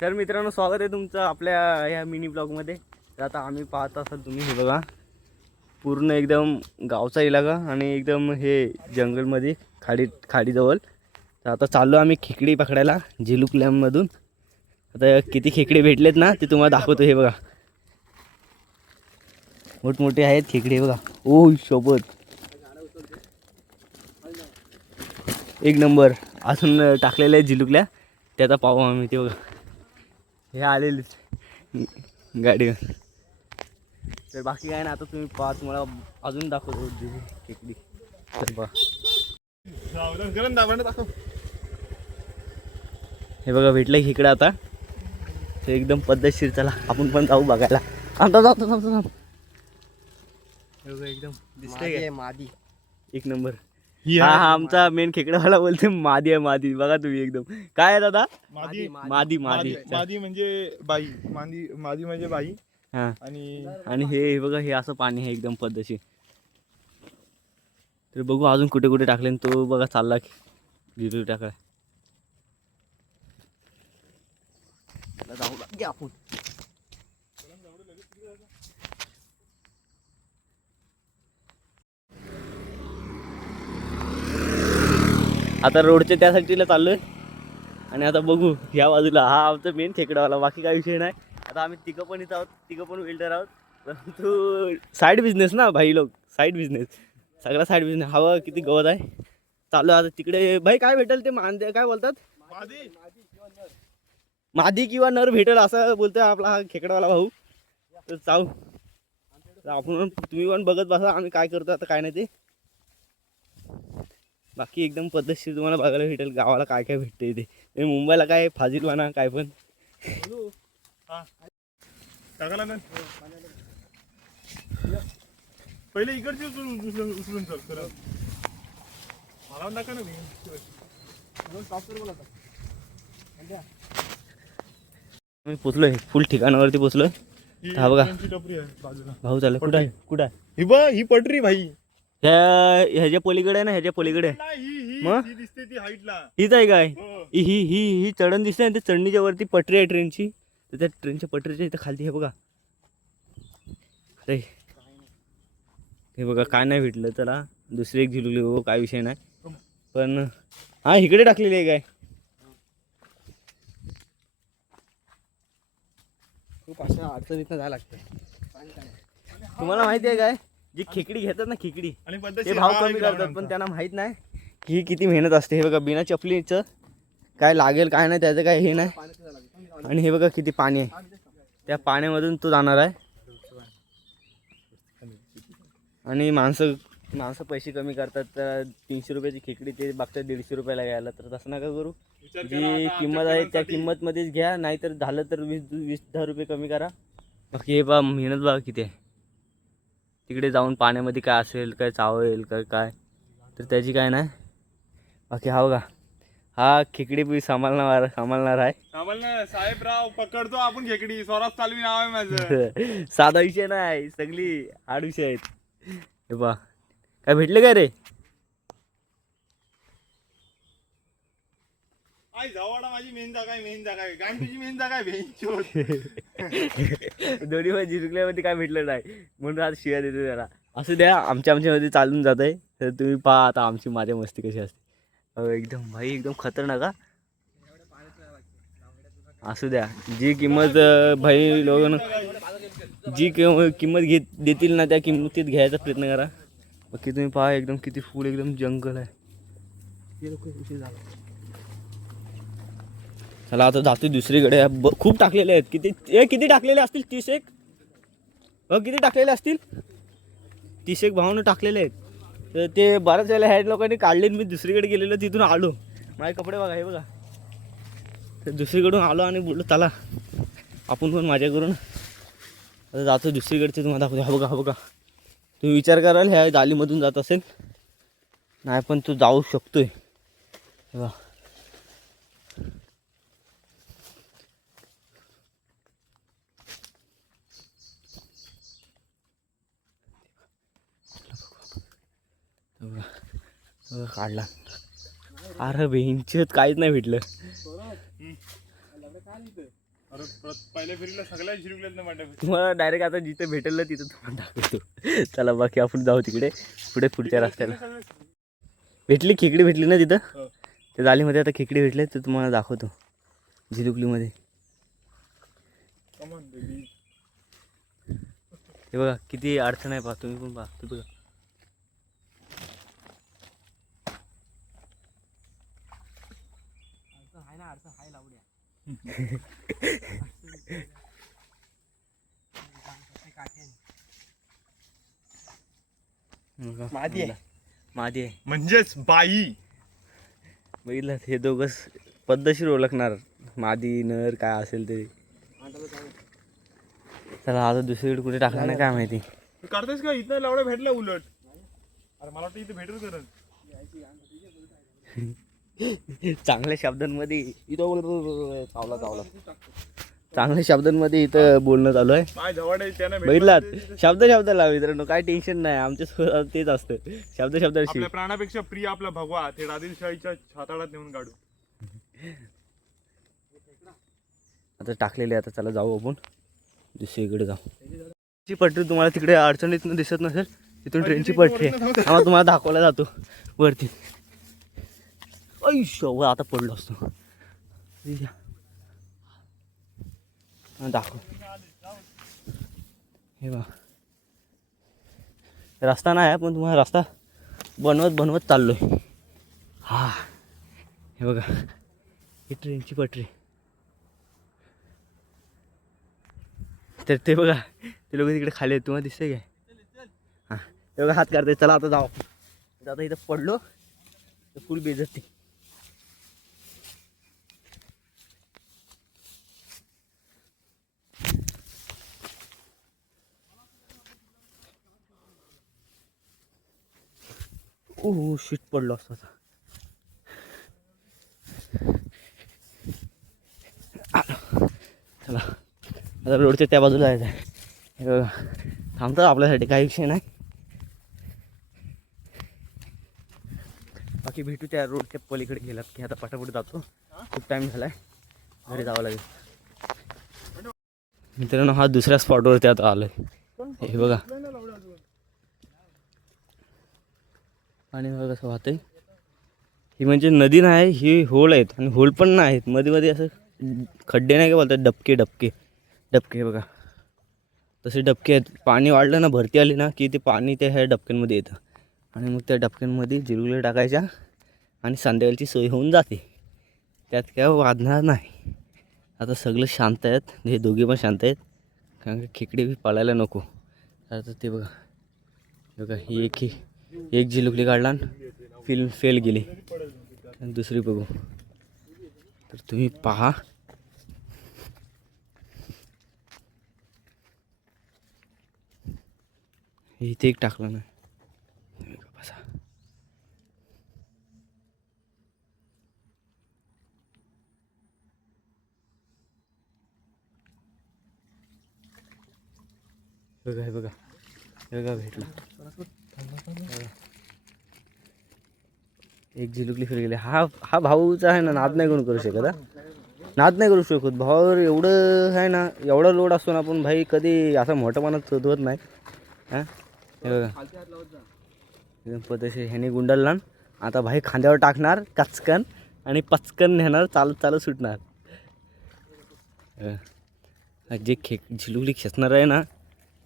तर मित्रांनो, स्वागत आहे तुमचं आपल्या ह्या मिनी ब्लॉगमध्ये. तर आता आम्ही पाहत असाल तुम्ही, हे बघा पूर्ण एकदम गावचा इलाका आणि एकदम हे जंगलमध्ये खाडीजवळ. तर आता चाललो आम्ही खेकडी पकडायला झिलुक लॅममधून. आता किती खेकडे भेटलेत ना ते तुम्हाला दाखवतो. हे बघा मोठमोठे आहेत खेकडे बघा. ओ सोबत एक नंबर अजून टाकलेले आहेत झिलुकल्या. ते आता पाहू आम्ही. ते बघा हे आलेले गाडीवर. तर बाकी काय ना, आता तुम्ही पहा, तुम्हाला अजून दाखवतो खेकडी. तर बघा हे बघा भेटलं खेकडं आता. ते एकदम पद्धतशीर. चला आपण पण जाऊ बघायला. आता जाऊ. हे बघा एकदम दिसतंय मादी एक नंबर. हा आमचा मेन खेकडावाला बोलते मादी आहे मादी. बघा तुम्ही एकदम काय आहे दादा? मादी मादी मादी मादी म्हणजे बाई. मादी म्हणजे बाई. हा आणि हे बघा हे असं पाणी आहे एकदम पद्धतशीर. तर बघू अजून कुठे कुठे टाकले. तो बघा चालला गिरू टाकाय. जाऊ घ्या आपण. आता रोडच्या त्या साईडला चाललोय आणि आता बघू ह्या बाजूला. हा आमचा मेन खेकडावाला, बाकी काही विषय नाही. आता आम्ही तिघं पण इथं आहोत, तिघं पण वेल्डर आहोत. परंतु साईड बिझनेस ना भाई लोक, साईड बिझनेस सगळा साईड बिझनेस. हवा किती गवत आहे. चालू आता तिकडे. भाई काय भेटेल ते मांदे काय बोलतात? मादी किंवा नर भेटेल असं बोलतोय आपला हा खेकडावाला भाऊ. तर जाऊ आपण, तुम्ही पण बघत बसा आम्ही काय करतो आता काय नाही ते. बाकी एकदम पद्धतशीर तुम्हाला बघायला भेटेल गावाला काय काय भेटते ते. मुंबईला काय फाजीलवाना काय पण. पहिले इकडची उचलून चल. मला नका ना मी पोचलोय फुल ठिकाणावरती पोचलोय. हा बघा टपरी आहे बाजूला. भाऊ चालला. कुठं आहे कुठं आहे? ही पटरी भाई. ह्याच्या पलीकडे आहे ना, ह्याच्या पलीकडे. मग ही दिसते ती हाईटला. हीच आहे काय? ही ही ही चढण दिसते ना, ते चढणीच्या वरती पटरी आहे ट्रेनची. तर त्या ट्रेनच्या पटरीच्या इथं खाली हे बघा. अरे हे बघा काय नाही भेटलं. चला दुसरी एक झिलुकली हो, काय विषय नाही. पण हा इकडे टाकलेली आहे काय? खूप अशा अडचणीतनं जायला लागतं. तुम्हाला माहिती आहे काय, जी खेकडी घेतात ना खेकडी, ते भाव कमी करतात पण त्यांना माहित नाही की ही किती मेहनत असते. हे बघा बिना चपलीचं काय लागेल काय नाही त्याचं काय हे नाही. आणि हे बघा किती पाणी आहे, त्या पाण्यामधून तो जाणार आहे. आणि माणसं पैसे कमी करतात. तर 300 रुपयाची खेकडी ते बघतात 150 रुपयाला घ्यायला. तर तसं नका करू. जी किंमत आहे त्या किंमतमध्येच घ्या, नाहीतर झालं तर 20-10 रुपये कमी करा. बाकी हे बा मेहनत बघा किती आहे. तिकडे जाऊन पाण्यामध्ये काय असेल, काय चावेल काय तर त्याची काय नाही. बाकी हा बघा हा खेकडी सांभाळणार आहे. साहेबराव पकडतो आपण खेकडी. स्वराज चालवी नाव आहे माझं. साधा विषय नाही, सगळी हार्ड विषय आहेत. हे बा काय भेटले काय रे? माझी मेन जागा आहे. काय तुझी मेन जागा आहे. दोन्ही पण झिरकल्यामध्ये काय भेटलं नाही म्हणून आज शिव्या देतो त्याला. असू द्या, आमच्यामध्ये चालून जात आहे. तर तुम्ही पहा आता आमची माझ्या मस्ती कशी असते. एकदम भाई एकदम खतरनाक. असू द्या, जी किंमत भाई लोकांना जी किंमत देतील ना त्या किंमतीत घ्यायचा प्रयत्न करा. बाकी तुम्ही पहा एकदम किती फुल एकदम जंगल आहे. चला आता जातो दुसरीकडे. खूप टाकलेले आहेत. किती टाकलेले असतील? 31 किती टाकलेले असतील? 31 भावानं टाकलेले आहेत. तर ते बऱ्याच वेळेला ह्या लोकांनी काढले. मी दुसरीकडे गेलेलो, तिथून आलो. माझे कपडे बघा, हे बघा. तर दुसरीकडून आलो आणि बोललो चला आपण पण माझ्या करून आता जातो दुसरीकडचे. तुम्हाला दाखवतो. हा बघा तुम्ही विचार कराल ह्या जालीमधून जात असेल नाही, पण तू जाऊ शकतोय. बघा काढला. अरे बेंचत काहीच नाही भेटलं. अरे पहिल्या फेरीला सगळ्या झिरकल्यात ना माझ्या. तुम्हाला डायरेक्ट आता जिथे भेटेल ना तिथं तुम्हाला दाखवतो. चला बाकी आपण जाऊ तिकडे पुढच्या रस्त्याला. भेटली खेकडी भेटली ना तिथं. हो. ते जालीमध्ये आता खेकडी भेटले तर तुम्हाला दाखवतो झिरुकलीमध्ये. Come on baby. हे बघा किती अडचण आहे, पहा तुम्ही पण पहा. ते बघा मादी आहे. मादी आहे. म्हणजेच बाई. बघितलं हे दोघंच पद्धतशीर ओळखणार मादी नर काय असेल ते. चला आता दुसरीकडे कुठे टाकलं नाही काय माहिती. तू काढतेस का इथं लावडा भेटला उलट. अरे मला वाटतं इथे भेटेल करत. चांगल्या शब्दांमध्ये इथं चावला चावला चांगल्या शब्दांमध्ये इथं बोलणं चालू आहे. पाय जवळ आहे त्याने बघितलात शब्द लाव मित्रांनो, काय टेन्शन नाही. आमच्या तेच असतं शब्द आपल्या प्राणापेक्षा प्रिय आपला भगवा ते आदिलशाहीच्या छाताडात नेऊन काढू. आता टाकलेले. आता चला जाऊ आपण दुसरीकडे जाऊ. ची पटरी तुम्हाला तिकडे अडचणीत दिसत नसेल, तिथून ट्रेनची पटरी आहे. आम्हाला तुम्हाला दाखवला जातो वरती. व आता पडलो असतो. दाखव हे बघा रस्ता नाही आहे पण तुम्हाला रस्ता बनवत चाललोय. हा हे बघा ही ट्रेनची पटरी. तर ते बघा ते लोक तिकडे खाली आहेत, तुम्हाला दिसतंय काय? हां ते बघा हात काढते. चला आता जाऊ. आता इथं पडलो तर फुल बेजती. ओ शिट पडलो असतो आता. चला आता रोडच्या त्या बाजूला जायचं आहे. हे बघा थांबतात आपल्यासाठी, काही विषय नाही. बाकी भेटू त्या रोडच्या पलीकडे गेलात की. आता पटापट जातो, खूप टाईम झाला आहे, घरी जावं लागेल. मित्रांनो हा दुसऱ्या स्पॉटवरती आता आलो आहे. हे बघा पाणी बघा कसं वाहतंय. ही म्हणजे नदी नाही, ही होल आहेत आणि होल पण नाही आहेत. मध्ये मध्ये असं खड्डे नाही का बोलतात, डबके बघा तसे डबके आहेत. पाणी वाढलं ना, भरती आली ना की ते पाणी त्या ह्या डबक्यांमध्ये येतं आणि मग त्या डबक्यांमध्ये जिरुगल्या टाकायच्या आणि संध्याकाळची सोय होऊन जाते. त्यात काय वाढणार नाही. आता सगळं शांत आहेत, हे दोघे पण शांत आहेत कारण की खेकडे बी पाळायला नको. आता ते बघा ही एक जिलुकली काढला फिल्म फेल गेली. दुसरी बघू तर तुम्ही पहा. इथे एक टाकलं नाही. बसा बघा हे बघा भेटला. एक झिलुकली फिर गेली. हा भाऊचा आहे ना, नाद नाही कोण करू शकत. नाद नाही करू शकत भावावर. एवढं आहे ना, एवढा लोड असतो ना, आपण भाई कधी असं मोठ्यापणात शोधवत नाही. हां हे बघा एकदम पद्धतशीर ह्याने गुंडलला. आता भाई खांद्यावर टाकणार कचकन आणि पचकन नेणार, चालत सुटणार. जे झिलुकली खेचणार आहे ना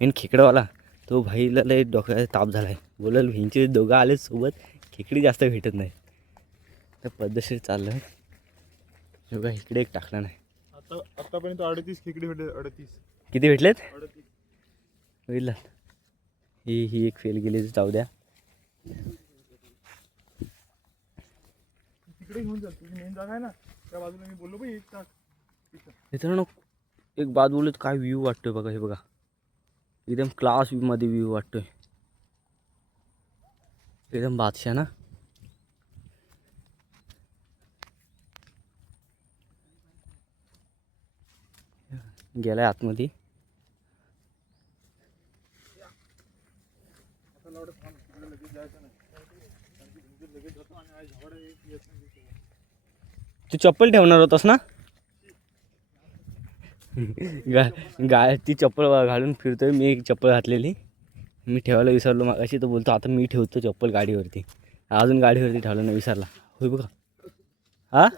मेन खेकडावाला, तो भाईला लय डोक्याचा ताप झाला आहे. बोलाल भिंचे दोघं आले सोबत, खेकडी जास्त भेटत नाही. तर पद्धतशीर चाललं आहे. बघा इकडे एक टाकला नाही. आतापर्यंत 38 खेकडे भेटले. 38 किती भेटलेत 38. बघितलं. ही एक फेल गेली, जाऊ द्या. तिकडे घेऊन जा, तुझी मेन जागा आहे ना त्या बाजूला. मी बोललो एक टाक. मित्रांनो एक बात बोलत, काय व्ह्यू वाटतोय बघा. हे बघा एकदम क्लास मध्ये व्ह्यू वाटतोय, एकदम बादशाह ना. गेलाय आतमध्ये. तू चप्पल ठेवणार होतास ना. गाय ती चप्पल घालून फिरतोय, मी एक चप्पल घातलेली मी ठेवायला विसरलो मगाशी, तो बोलतो आता मी ठेवतो चप्पल गाडीवरती, अजून गाडीवरती ठेवलं नाही, विसरला. होय बघा. हा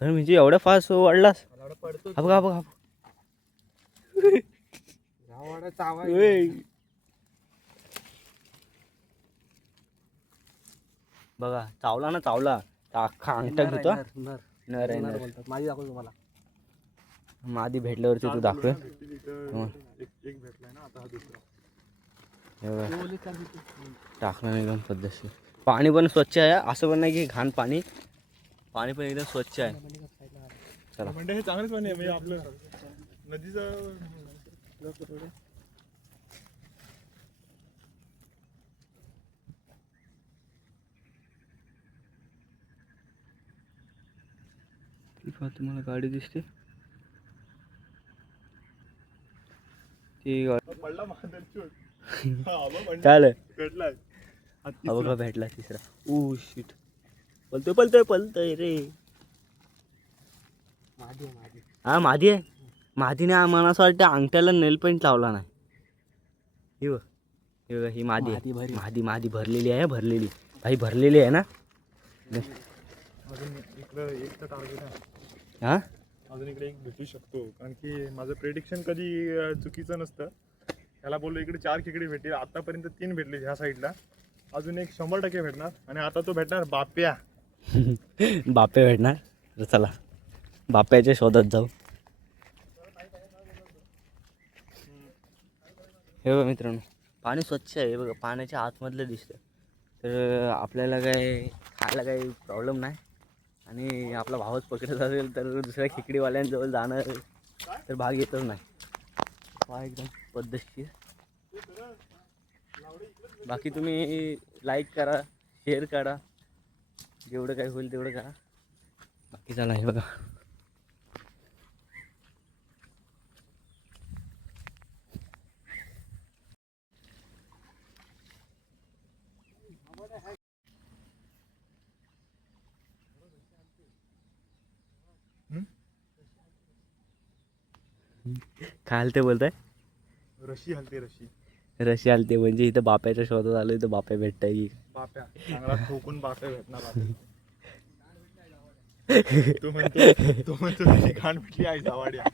खरं म्हणजे एवढ्या फास्ट वाढलास? हा बघा बघा बघा, चावला ना, चावला अख्खा अंगठा घेतो. नर आहे, नर. माझी दाखव तुम्हाला. मादी भेटल्यावरती तू दाखव. एक भेटलाय ना आता, हा दुसरा टाकणं एकदम पद्धतशीर. पाणी पण स्वच्छ आहे, असं पण नाही की घाण पाणी, पाणी पण एकदम स्वच्छ आहे. चला म्हणजे हे चांगलंच पाणी आहे, म्हणजे आपलं नदीचं. तुम्हाला गाडी दिसते ती पडला मांजर. चालेल. भेटलाय बघा, भेटला तिसरा. ओ शिट, पलतोय पलतोय पलतोय रे. हा मादी आहे. मादीने मला असं वाटतं अंगठ्याला नेल पेंट लावला नाही. ही बघ, ही बघा, ही मादी आहे. मादी मादी भरलेली आहे, भरलेली भाई, भरलेली आहे ना. अजून इकडं एक तर टार्गेट आहे. हा, अजून इकडे एक भेटू शकतो, कारण की माझं प्रेडिक्शन कधी चुकीचं नसतं. त्याला बोललो इकडे 4 खेकडे भेटतील, आतापर्यंत 3 भेटले ह्या साईडला, अजून एक 100% भेटणार, आणि आता तो भेटणार बाप्या. बाप्या भेटणार. तर चला बाप्याच्या शोधात जाऊ. हे बघा मित्रांनो, पाणी स्वच्छ आहे. बघा, पाण्याच्या आतमधलं दिसतं, तर आपल्याला काय खायला काही प्रॉब्लेम नाही. आणि आपला भावच पकडत असेल तर दुसऱ्या खेकडीवाल्यांजवळ जाणं तर भाग येतच नाही. पहा एकदम पद्धतशीर. बाकी तुम्ही लाईक करा, शेअर करा, जेवढं काही होईल तेवढं करा. बाकी चला, हे बघा. काय हलते बोलताय? रशी हलते, रशी. रशी हलते म्हणजे इथं बाप्याच्या शोधात आलो, इथं बाप्या भेटताय की बाप्या चांगला ठोकून बाप्या भेटणार आता. तो म्हणतो त्याची घाण भेटली आहे जावाड्या.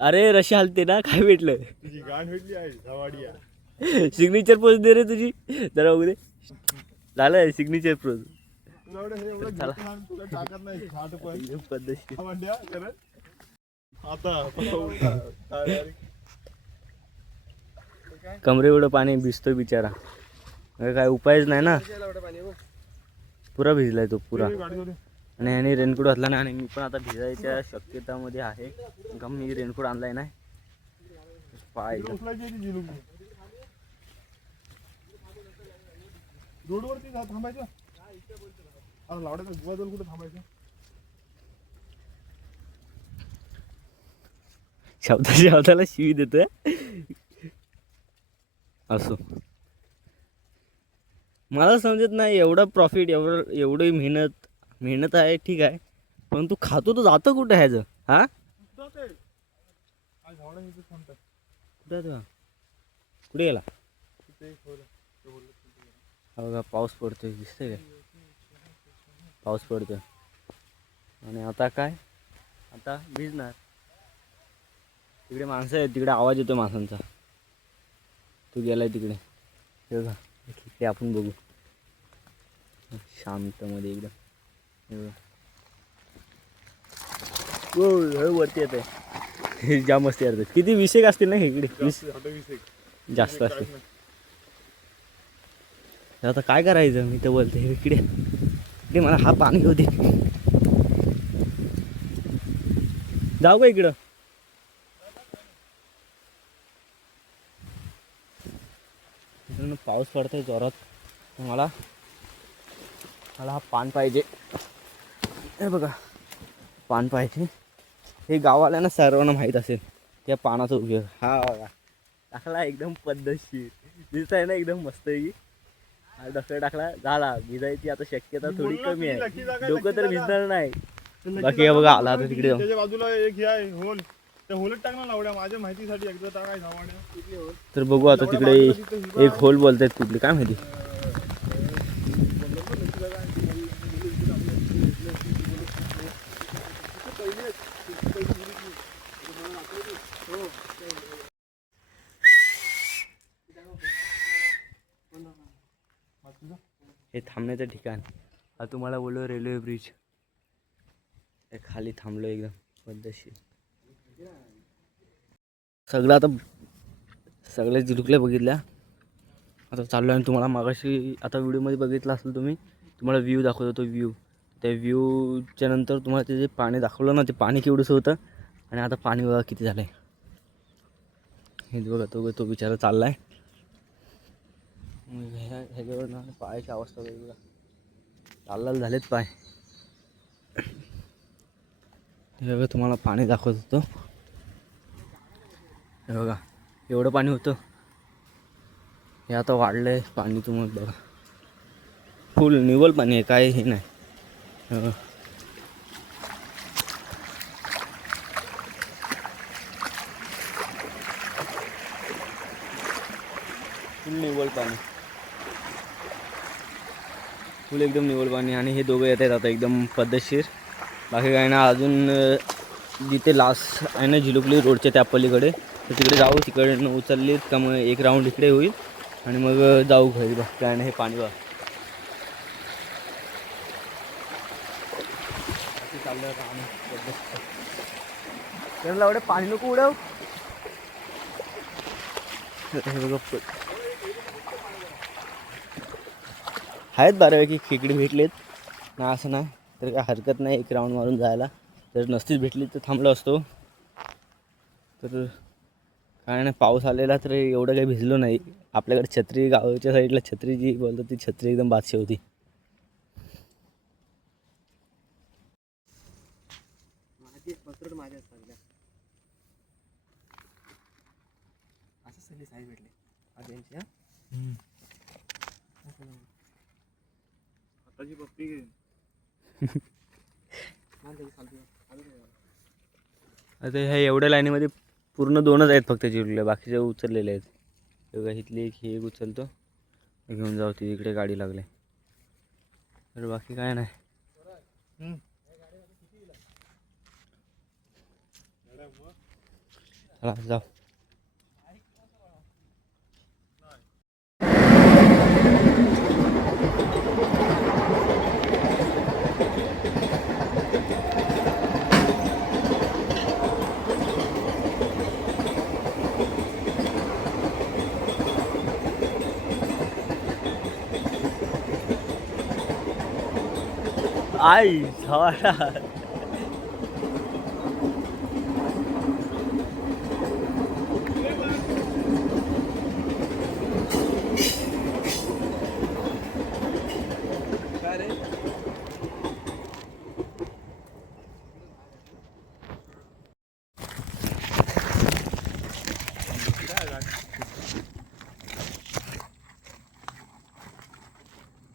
अरे रशी हलते ना, काय भेटलं? तुझी घाण भेटली आहे जावाडिया. सिग्नेचर पोज दे रे तुझी, जरा बघू दे. झालं सिग्नेचर पोज. तुला टाकत नाही पद्धतशीर. कमरे एवढं पाणी भिजतोय बिचारा, काय उपायच नाही ना. पुरा भिजलाय तो पुरा. आणि ह्याने रेनकोट घातला नाही, आणि मी पण आता भिजायच्या शक्यतामध्ये आहे, का मी रेनकोट आणलाय नाही. पाय रोडवरती थांबायचं. लावड्याचा गुवाजवळ कुठे थांबायचं? शब्दाला शिवी देतोय. असो, मला समजत नाही एवढं प्रॉफिट, एवढी मेहनत आहे, ठीक आहे, पण तू खातो तर जातं कुठं ह्याचं? हा, कुठे गेला? बघा, पाऊस पडतोय, दिसतंय काय? पाऊस पडतोय, आणि आता काय, आता भिजणार. तिकडे माणसं आहेत, तिकडे आवाज येतो माणसांचा. तू गेलाय तिकडे, हे बघा, ते आपण बघू शांतमध्ये एकदम. वरती येत आहे, जाम मस्ती येतात. किती 20 एक असतील ना इकडे? 20 जास्त असतील. आता काय करायचं? मी तर बोलते इकडे मला हा पाणी घेऊ दे. जाऊ का इकडं? पाऊस पडतोय जोरात, मला हा पान पाहिजे. हे बघा, पान पाहिजे. हे गाववाल्यांना सर्वांना माहीत असेल त्या पानाचा उपयोग. हा बघा, टाकला एकदम पद्धतशीर दिसत आहे ना, एकदम मस्त आहे की. हा डफळा टाकला झाला. भिजायची आता शक्यता मी थोडी बोललो कमी की लकी जागा, आहे. डोकं लकी तर जागा. भिजणार नाही. तर बाकी हे बघा आला आता तिकडे जाऊन. त्याच्या बाजूला एक हे आहे होल, त्या होलत टाकणार लावड्या. माझ्या माहितीसाठी एकदा टाकायचा लावड्या कुठली होल. तर बघू आता एवढ्या तिकडे बाजूला तिथं हिरवा एक होल बोलतायत कुठली काय माहिती. हे थांबण्याचं ठिकाण. हा तुम्हाला बोललो रेल्वे ब्रिज. हे खाली थांबलो एकदम पद्धतशीर. सगळं आता सगळे झिरुकले बघितल्या. आता चाललो आहे तुम्हाला मागाशी आता व्हिडिओमध्ये बघितला असेल तुम्ही. तुम्हाला व्ह्यू दाखवतो तो व्ह्यू. त्या व्ह्यूच्या नंतर तुम्हाला ते जे पाणी दाखवलं ना ते पाणी केवढंसं होतं आणि आता पाणी बघा किती झालं आहे. हे बघा तो बिचारा चालला आहे. ह्याच्यावर ना पायाची अवस्था बघा. लाल झालेत पाय. हे बघा तुम्हाला पाणी दाखवत होतो. हे बघा एवढं पाणी होतं. हे आता वाढलंय पाणी तुम्हाला बघा. फुल निव्वळ पाणी आहे काय हे नाही. फुल निव्वळ पाणी. फुल एकदम निव्वळ पाणी. आणि हे दोघं येत आहेत आता एकदम पद्धतशीर. बाकी काय ना अजून जिथे लास्ट आहे ना झिलुकली रोडच्या त्या पलीकडे तर तिकडे जाऊ. तिकडे उचलली का मग एक राऊंड इकडे होईल आणि मग जाऊ घरी. बघ काय ना हे पाणी बघ चाललं त्याला एवढे पाणी नको उडव. हे बघा आहेत बऱ्यापैकी खेकडे भेटलेत ना असं नाही तर काय हरकत नाही एक राऊंड मारून जायला. जर नसतीच भेटली तर थांबलो असतो. तर काय नाही पाऊस आलेला तर एवढं काही भिजलो नाही. आपल्याकडे छत्री गावाच्या साईडला छत्री जी बोलतात ती छत्री एकदम बादशी होती. असं सगळी साईज भेटले आधी. आताची पप्पी घे. आता ह्या एवढ्या लाईनीमध्ये पूर्ण 2च आहेत फक्त जिरले. बाकीचे उचललेले आहेत. बघा इथली एक ही एक उचलतो घेऊन जाऊ. ती इकडे गाडी लागले तर बाकी काय नाही. चला जाऊ. आई झाडा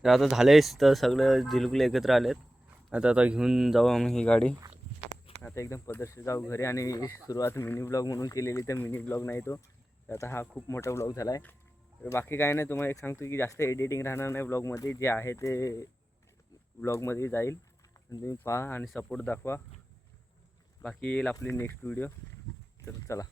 तर आता झालेच. तर सगळं झिलुकले एकत्र आलेत. आता घेऊन जाऊ आम्ही ही गाडी. आता एकदम पद्धतशीर जाऊ घरी. आणि सुरुवात मिनी ब्लॉग म्हणून केलेली तर मिनी ब्लॉग नाही तो. तर आता हा खूप मोठा ब्लॉग झाला आहे. तर बाकी काय नाही. तुम्हाला एक सांगतो की जास्त एडिटिंग राहणार नाही ब्लॉगमध्ये. जे आहे ते ब्लॉगमध्ये जाईल. तुम्ही पहा आणि सपोर्ट दाखवा. बाकी येईल आपली नेक्स्ट व्हिडिओ. तर चला.